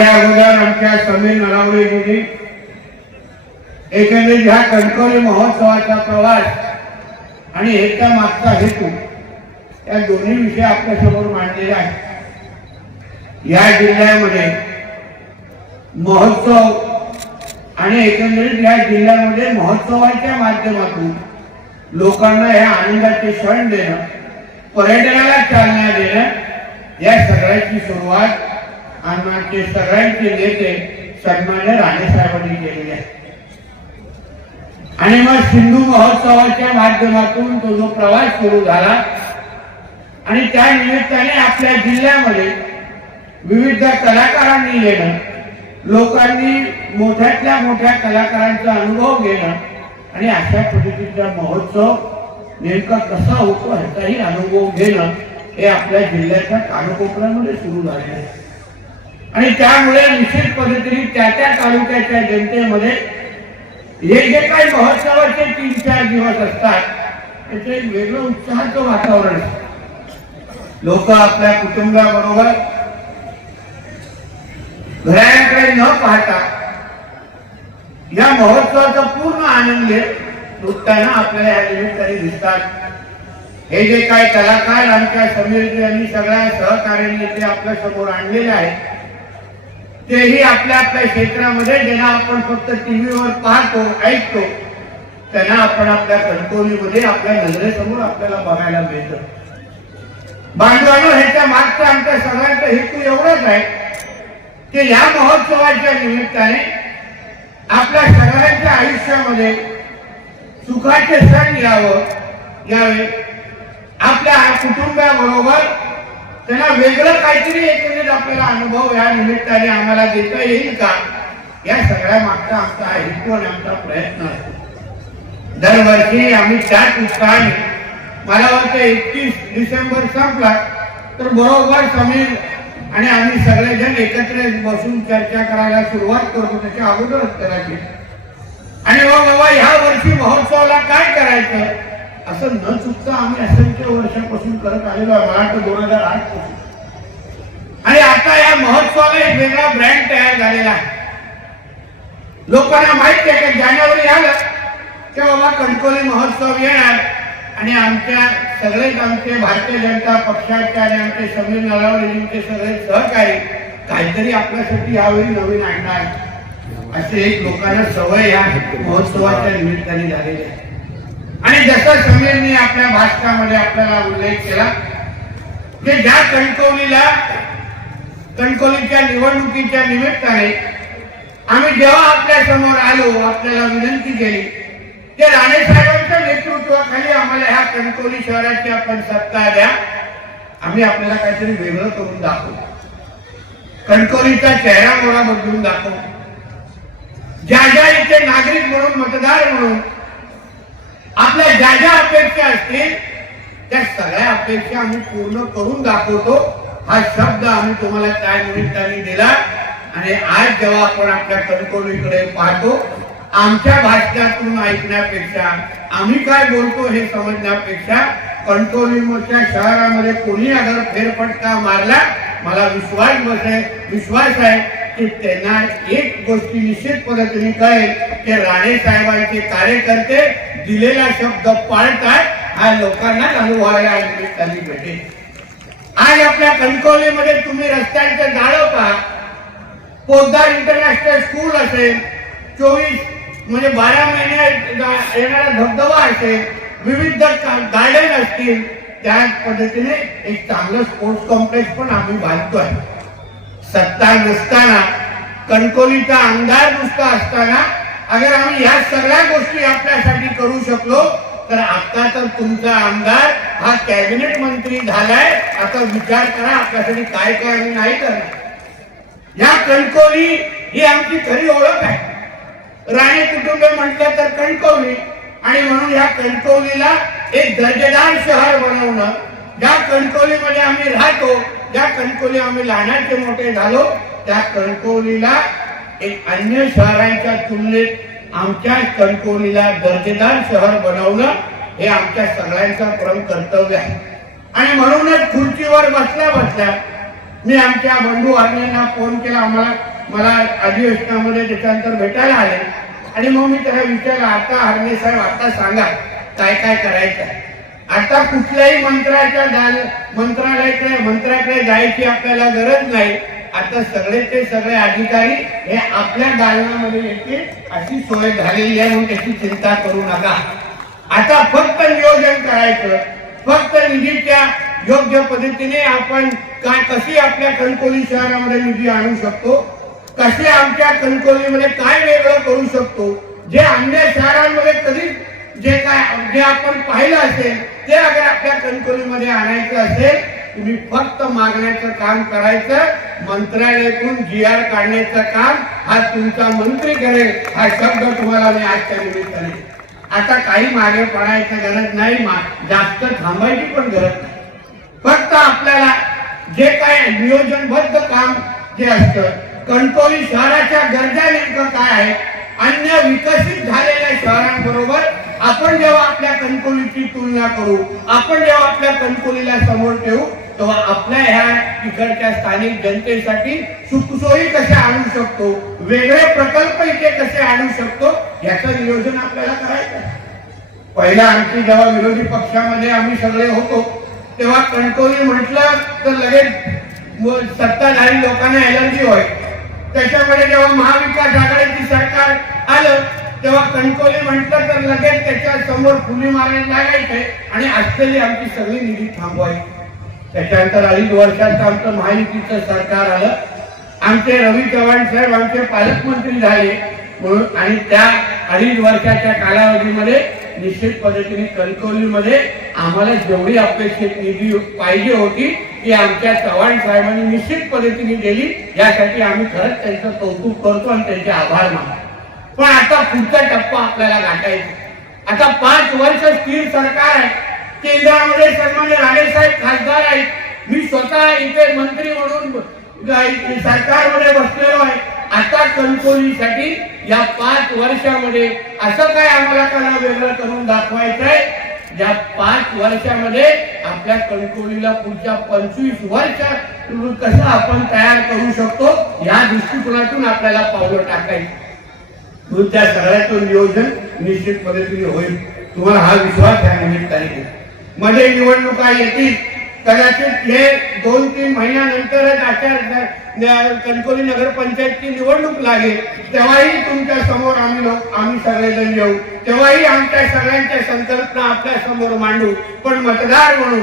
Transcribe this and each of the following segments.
या अगोदर आमच्या समीर नलावडेजींनी एकंदरीत ह्या कणकवली महोत्सवाचा प्रवास आणि ह्याच्या मागचा हेतू या दोन्ही विषय आपल्यासमोर मांडलेले आहेत. या जिल्ह्यामध्ये महोत्सव आणि एकंदरीत या जिल्ह्यामध्ये महोत्सवाच्या माध्यमातून लोकांना या आनंदाचे क्षण देणं पर्यटनाला चालना देणं या सगळ्याची सुरुवात आणि सगळ्यांचे नेते सन्मान्य राणेसाहेबांनी केलेले आहे आणि मग सिंधू महोत्सवाच्या माध्यमातून तो जो प्रवास सुरू झाला आणि त्या निमित्ताने आपल्या जिल्ह्यामध्ये विविध कलाकारांनी येणं लोकांनी मोठ्यातल्या मोठ्या कलाकारांचा अनुभव घेणं आणि अशा पद्धतीचा महोत्सव नेमका कसा होतो ह्याचाही अनुभव घेणं हे आपल्या जिल्ह्याच्या कानकोपऱ्यामध्ये सुरू झाले आहे. आणि त्यामुळे निश्चित पद्धतीने त्या त्या तालुक्याच्या जनतेमध्ये हे जे काही महोत्सवाचे तीन चार दिवस असतात त्याचं एक वेगळं उत्साहाचं वातावरण लोक आपल्या कुटुंबाबरोबर घराकडे न पाहता या महोत्सवाचा पूर्ण आनंद लुटताना आपल्याला या निमित्ताने दिसतात. हे जे काही कलाकार आमच्या समीर यांनी सगळ्या सहकार्यांनी ते आपल्यासमोर आणलेले आहेत तेही आपल्या आपल्या क्षेत्रामध्ये ज्यांना आपण फक्त टीव्हीवर पाहतो ऐकतो त्यांना आपण आपल्या कणकोलीमध्ये आपल्या नजरेसमोर आपल्याला बघायला मिळतं. बांधवानो ह्याच्या मागचा आमच्या सगळ्यांचा हेतू एवढाच आहे की या महोत्सवाच्या निमित्ताने आपल्या सगळ्यांच्या आयुष्यामध्ये सुखाचे सण यावं यावे. आपल्या कुटुंबाबरोबर त्यांना वेगळं काहीतरी एकंदरीत आपल्याला अनुभव या निमित्ताने आम्हाला देता येईल का? या सगळ्या मागचा आमचा हा हेतू आणि आमचा प्रयत्न असतो दरवर्षी आम्ही त्याच उत्साहाने मला वाटतं एकतीस डिसेंबर संपला तर बरोबर समीर आणि आम्ही सगळेजण एकत्र बसून चर्चा करायला सुरुवात करतो त्याच्या अगोदरच करायची आणि मग बाबा ह्या वर्षी महोत्सवाला काय करायचं? असं न चुकता आम्ही असंख्य वर्षापासून करत आलेलो आहे. मला वाटतं दोन हजार आठपासून आता या महोत्सवाला एक वेगळा ब्रँड तयार झालेला आहे. लोकांना माहिती आहे की जानेवारी आलं की बाबा कणकोली महोत्सव येणार आणि आमच्या सगळेच आमचे भारतीय जनता पक्षाचे आणि आमचे समीर नलावडेजींचे सगळे सहकारी काहीतरी आपल्यासाठी यावेळी नवीन आणणार. असे एक लोकांना सवय या महोत्सवाच्या निमित्ताने झालेली आहे. आणि जसं समीरने आपल्या भाषणामध्ये आपल्याला उल्लेख केला की ज्या कणकवलीला कणकोलीच्या निवडणुकीच्या निमित्ताने आम्ही जेव्हा आपल्यासमोर आलो आपल्याला विनंती केली ते राणे साहेबांच्या नेतृत्वाखाली आम्हाला ह्या कणकोली शहराची आपण सत्ता द्या. आम्ही आपल्याला काहीतरी वेगळं करून दाखवू. कणकोलीचा चेहरा मोहरा बदलून दाखवू. ज्या ज्या इथे नागरिक म्हणून मतदार म्हणून आपल्या ज्या ज्या अपेक्षा असतील त्या सगळ्या अपेक्षा आम्ही पूर्ण करून दाखवतो. हा शब्द आम्ही तुम्हाला त्या निमित्ताने दिला आणि आज जेव्हा आपण आपल्या कणकवलीकडे पाहतो आमच्या भाषणातून ऐकण्यापेक्षा आम्ही काय बोलतो हे समजण्यापेक्षा कणकवलीच्या शहरामध्ये कोणी अगर फेरफटका मारला मला विश्वास बसे विश्वास आहे की त्यांना एक गोष्टी निश्चित पद्धतीने कळेल की राणे साहेबांचे कार्यकर्ते दिलेला शब्द पाळतात हा लोकांना अनुभवायला निमित्ताने भेटेल. आज आपल्या कणकवलीमध्ये तुम्ही रस्त्यांचं जाळं पहा. पोद्दार इंटरनॅशनल स्कूल असेल चोवीस म्हणजे बारा महिने येणारा धबधबा असेल विविध गार्डन असतील त्या पद्धतीने एक चांगलं स्पोर्ट्स कॉम्प्लेक्स पण आम्ही बांधतोय. सत्ता नसताना कणकोलीचा आमदार नुसता असताना अगर आम्ही या सगळ्या गोष्टी आपल्यासाठी करू शकलो तर आता तर तुमचा आमदार हा कॅबिनेट मंत्री झालाय. आता विचार करा आपल्यासाठी काय काय नाही करणार. या कणकवली ही आमची खरी ओळख आहे. राणे कुटुंब म्हटलं तर कणकवली. आणि म्हणून या कणकवलीला एक दर्जेदार शहर बनवणं. ज्या कणकवलीमध्ये आम्ही राहतो. ज्या कणकवली आम्ही लहानाचे मोठे झालो. त्या कणकवलीला एक अन्य शहरांच्या तुलनेत आमच्या कणकवलीला दर्जेदार शहर बनवणं हे आमच्या सगळ्यांचा परम कर्तव्य आहे. आणि म्हणूनच खुर्चीवर बसल्या बसल्या मी आमच्या बंधू आज्ञांना फोन केला. आम्हाला मला अधिवेशनामध्ये त्याच्यानंतर भेटायला आले. आणि मग मी त्याला विचारलं आता हरणे साहेब आता सांगा काय काय करायचं आहे? आता कुठल्याही मंत्र्याच्या मंत्रालयाकडे मंत्र्याकडे जायची आपल्याला गरज नाही. आता सगळेचे सगळे अधिकारी हे आपल्या दालनामध्ये येतील अशी सोय झालेली आहे म्हणून त्याची चिंता करू नका. आता फक्त नियोजन करायचं. फक्त निधीच्या योग्य पद्धतीने आपण काय कशी आपल्या कणकोली शहरामध्ये निधी आणू शकतो? कसे आमच्या कणकोलीमध्ये काय वेगळं करू शकतो? जे अन्य शहरांमध्ये कधी जे काय जे आपण पाहिलं असेल ते अगर आपल्या कणकोलीमध्ये आणायचं असेल तुम्ही फक्त मागण्याचं काम करायचं मंत्रालयातून जी आर काढण्याचं काम हा तुमचा मंत्री करेल हा शब्द तुम्हाला मी आजच्या निमित्ताने आता काही मागे पडायचं गरज नाही जास्त थांबायची पण गरज नाही. फक्त आपल्याला जे काय नियोजनबद्ध काम जे असतं कणकवली शहराच्या गरजा नेमकं काय आहे अन्य विकसित झालेल्या शहरांबरोबर आपण जेव्हा आपल्या कणकोलीची तुलना करू आपण जेव्हा आपल्या कणकोलीला समोर ठेवू तेव्हा आपल्या ह्या इकडच्या स्थानिक जनतेसाठी सुखसोयी कसे आणू शकतो? वेगळे प्रकल्प इथे कसे आणू शकतो? याचं नियोजन आपल्याला करायचं पहिला आमची जेव्हा विरोधी पक्षामध्ये आम्ही सगळे होतो तेव्हा कणकवली म्हटलं तर लगेच सत्ताधारी लोकांना एलर्जी होय. त्याच्यामध्ये जेव्हा महाविकास आघाडीची सरकार आलं तेव्हा कणकवली म्हटलं तर लगेच त्याच्यासमोर फुली मारायला लागायचे आणि असलेली आमची सगळी निधी थांबवायची. त्याच्यानंतर अडीच वर्षाचं आमचं महायुतीचं सरकार आलं. आमचे रवी चव्हाण साहेब आमचे पालकमंत्री झाले म्हणून आणि त्या अडीच वर्षाच्या कालावधीमध्ये निश्चित पद्धतीने कणकवलीमध्ये आम्हाला जेवढी अपेक्षित निधी पाहिजे होती ती आमच्या चव्हाण साहेबांनी निश्चित पद्धतीने दिली. यासाठी आम्ही खरंच त्यांचं कौतुक करतो आणि त्यांचे आभार मानतो. पण आता पुढचा टप्पा आपल्याला गाठायचा आता पाच वर्ष स्थिर सरकार आहे. केंद्रामध्ये सन्मान्य राणेसाहेब खासदार आहेत. मी स्वतः इथे मंत्री म्हणून सरकारमध्ये बसलेलो आहे. आता कणकोलीसाठी या पाच वर्षामध्ये असं काय आम्हाला कला वेगळं करून दाखवायचं आहे या पाच वर्षामध्ये आपल्या कणकोलीला पुढच्या पंचवीस वर्षात कसं आपण तयार करू शकतो या दृष्टिकोनातून आपल्याला पावलं टाकायचं. म्हणून त्या सगळ्याचं नियोजन निश्चित पद्धतीने होईल. तुम्हाला हा विश्वास या निमित्ताने मध्ये निवडणुका येतील. कदाचित हे दोन तीन महिन्यानंतरच आचार कणकोली नगरपंचायतची निवडणूक लागेल तेव्हाही तुमच्यासमोर आम्ही लोक आम्ही सगळेजण येऊ. तेव्हाही आमच्या सगळ्यांच्या संकल्पना आपल्यासमोर मांडू. पण मतदार म्हणून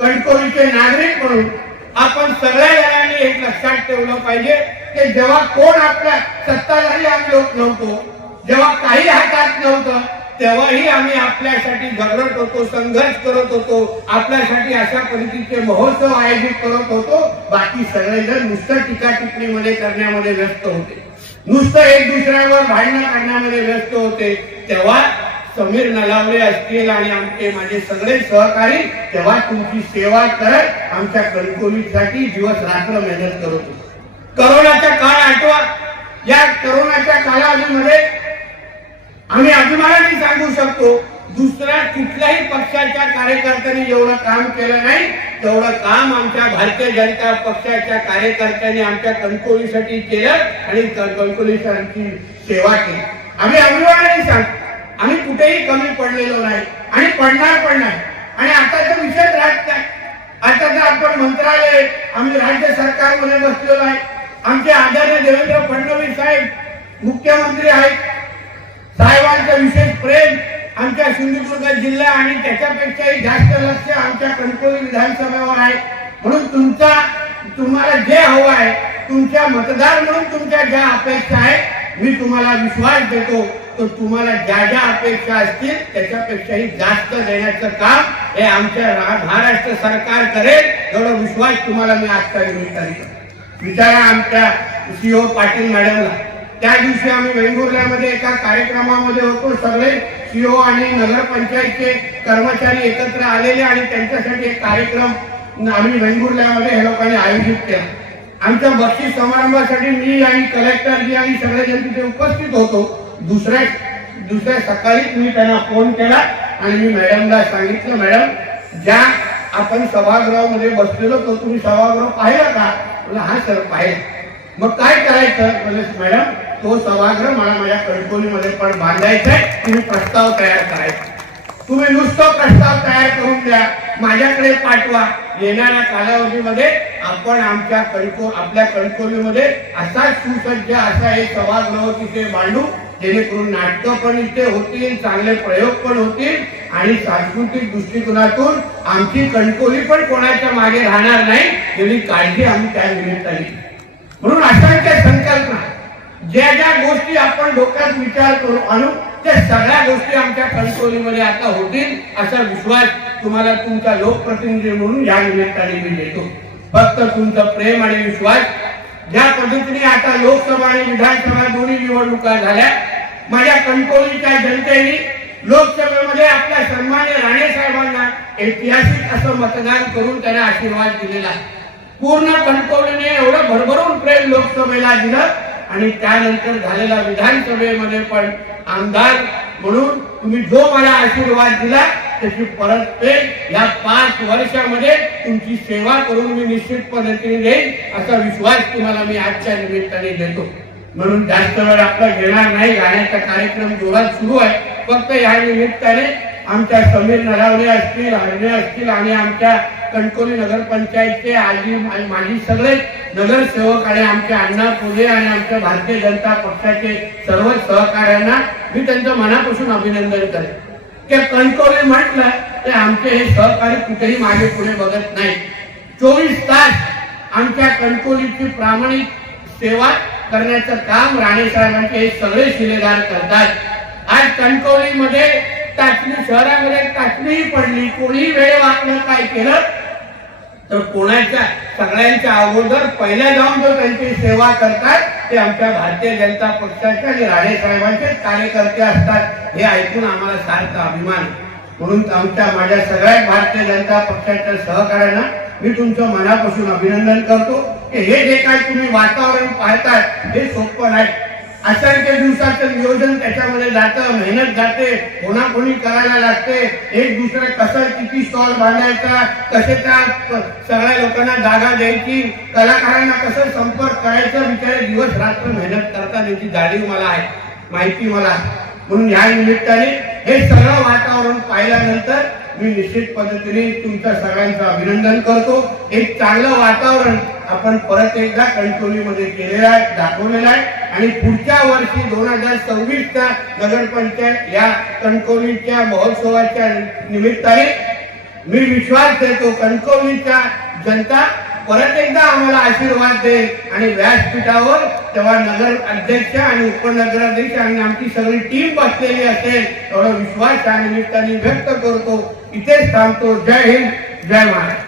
कणकोलीचे नागरिक म्हणून आपण सगळ्या जणांनी एक लक्षात ठेवलं पाहिजे की जेव्हा कोण आपल्या सत्ताधारी आम्ही लोक नव्हतो जेव्हा काही हातात नव्हतं तेव्हाही आम्ही आपल्यासाठी झगडत होतो संघर्ष करत होतो आपल्यासाठी अशा पद्धतीचे महोत्सव आयोजित करत होतो. बाकी सगळेजण नुसतं टीका टिप्पणीमध्ये करण्यामध्ये व्यस्त होते. नुसतं एक दुसऱ्यावर भांडणं करण्यामध्ये व्यस्त होते. तेव्हा समीर नलावडे असतील आणि आमचे माझे सगळे सहकारी तेव्हा तुमची सेवा करत आमच्या कणकोलीसाठी दिवस रात्र मेहनत करत होतो. करोनाचा काळ आठवा. या करोनाच्या कालावधीमध्ये आम्ही अभिमानाने सांगू शकतो दुसऱ्या कुठल्याही पक्षाच्या कार्यकर्त्यांनी जेवढं काम केलं नाही तेवढं काम आमच्या भारतीय जनता पक्षाच्या कार्यकर्त्यांनी आमच्या कणकोलीसाठी केलं आणि कणकोलीसाठी सेवा केली. आम्ही अभिमानाने सांगतो आम्ही कुठेही कमी पडलेलो नाही आणि पडणार पण नाही. आणि आता तर विषय राहत नाही. आता तर आपण मंत्रालय आम्ही राज्य सरकारमध्ये बसलेलो आहे. आमचे आदरणीय देवेंद्र फडणवीस साहेब मुख्यमंत्री आहेत. साहेबांचं विशेष प्रेम आमच्या सिंधुदुर्ग जिल्हा आणि त्याच्यापेक्षाही जास्त लक्ष आमच्या कणकवली विधानसभेवर आहे. म्हणून तुमचा तुम्हाला जे हवं आहे तुमच्या मतदार म्हणून तुमच्या ज्या अपेक्षा आहेत मी तुम्हाला विश्वास देतो. तर तुम्हाला ज्या ज्या अपेक्षा असतील त्याच्यापेक्षाही जास्त देण्याचं काम हे आमच्या महाराष्ट्र सरकार करेल. एवढा विश्वास तुम्हाला मी आजच्या निमित्ताने विचारा आमच्या सीओ पाटील मॅडमला. त्या दिवशी आम्ही वेंगुर्ल्यामध्ये एका कार्यक्रमामध्ये होतो. सगळे सीओ आणि नगरपंचायतचे कर्मचारी एकत्र आलेले आणि त्यांच्यासाठी एक कार्यक्रम आम्ही वेंगुर्ल्यामध्ये हे लोकांनी आयोजित केला. आमच्या बक्षीस समारंभासाठी मी आणि कलेक्टरजी आणि सगळेजण तिथे उपस्थित होतो. दुसऱ्या दुसऱ्या सकाळीच मी त्यांना फोन केला आणि मी मॅडमला सांगितलं मॅडम ज्या आपण सभागृहामध्ये बसलेलो तो तुम्ही सभागृह पाहिला का? म्हणलं, हा सर पाहिला. मग काय करायचं? म्हणजे मॅडम तो सभागृह मला माझ्या कणकोलीमध्ये पण बांधायचा आहे. तुम्ही प्रस्ताव तयार करायचा. तुम्ही नुसतं प्रस्ताव तयार करून द्या. माझ्याकडे पाठवा. येणाऱ्या कालावधीमध्ये आपण आमच्या कणको आपल्या कणकोलीमध्ये असा सुसज्ज असा एक सभागृह तिथे मांडू जेणेकरून नाटकं पण इथे होतील चांगले प्रयोग पण होतील आणि सांस्कृतिक दृष्टिकोनातून आमची कणकोली पण कोणाच्या मागे राहणार नाही याची काळजी आम्ही त्या निमित्ताने म्हणून अशांच्या संकल्पना ज्या ज्या गोष्टी आपण डोक्यात विचार करू आणू त्या सगळ्या गोष्टी आमच्या कणकोलीमध्ये आता होतील असा विश्वास तुम्हाला तुमचा लोकप्रतिनिधी म्हणून या निमित्ताने मी देतो. फक्त तुमचं प्रेम आणि विश्वास ज्या पद्धतीने आता लोकसभा आणि विधानसभा दोन्ही निवडणुका झाल्या माझ्या कणकोलीच्या जनतेने लोकसभेमध्ये आपल्या सन्मान्य राणे साहेबांना ऐतिहासिक असं मतदान करून त्यांना आशीर्वाद दिलेला आहे. पूर्ण कणकवलीने एवढं भरभरून प्रेम लोकसभेला दिलं आणि त्यानंतर झालेल्या विधानसभेमध्ये पण आमदार म्हणून तुम्ही जो मला आशीर्वाद दिला त्याची परतफेड या पाच वर्षामध्ये तुमची सेवा करून मी निश्चित पद्धतीने देईन असा विश्वास तुम्हाला मी आजच्या निमित्ताने देतो. म्हणून जास्त वेळ आपला घेणार नाही गाण्याचा कार्यक्रम जोरात सुरू आहे. फक्त या निमित्ताने आमच्या समीर नरावणे असतील हरणे असतील आणि आमच्या कणकोली नगरपंचायतचे आजी आणि माजी सगळे नगरसेवक आणि आमचे अण्णा पुणे आणि आमच्या भारतीय जनता पक्षाचे सर्व सहकार्यांना मी त्यांचं मनापासून अभिनंदन करेन. की कणकोली म्हटलं तर आमचे हे सहकारी कुठेही मागे पुढे बघत नाही चोवीस तास आमच्या कणकोलीची प्रामाणिक सेवा करण्याचं काम राणे साहेबांचे हे सगळे शिलेदार करतात. आज कणकोलीमध्ये टाचणी शहरामध्ये टाचणीही पडली कोणी वेळ वाकलं काय केलं तर कोणाच्या सगळ्यांच्या अगोदर पहिल्या जाऊन जो त्यांची सेवा करतात ते आमच्या भारतीय जनता पक्षाचे आणि राणेसाहेबांचे कार्यकर्ते असतात. हे ऐकून आम्हाला सार्थ अभिमान म्हणून आमच्या माझ्या सगळ्या भारतीय जनता पक्षाच्या सहकार्यांना मी तुमचं मनापासून अभिनंदन करतो की हे जे काय तुम्ही वातावरण पाहतात हे सोपं नाही. असंख्य दिवसाचं नियोजन त्याच्यामध्ये जातं मेहनत जाते कोणाकोणी करायला लागते एक दुसरं कसं किती स्टॉल बांधायचा कसे त्या सगळ्या लोकांना जागा द्यायची कलाकारांना कसं संपर्क करायचं बिचारे दिवस रात्र मेहनत करतात याची जाणीव मला आहे माहिती मला आहे. म्हणून या निमित्ताने हे सगळं वातावरण पाहिल्यानंतर मी निश्चित पद्धतीने तुमच्या सगळ्यांचं अभिनंदन करतो एक चांगलं वातावरण आपण परत एकदा कंट्रोलीमध्ये केलेलं आहे दाखवलेलं आहे आणि पुढच्या वर्षी दोन हजार सव्वीसच्या नगरपंचायत या कणकवलीच्या महोत्सवाच्या निमित्ताने मी विश्वास देतो कणकवलीच्या जनता परत एकदा आम्हाला आशीर्वाद देईल आणि व्यासपीठावर तेव्हा नगर अध्यक्ष आणि उपनगराध्यक्ष आणि आमची सगळी टीम बसलेली असेल एवढा विश्वास त्या निमित्ताने व्यक्त करतो. इथेच थांबतो. जय हिंद. जय महाराष्ट्र.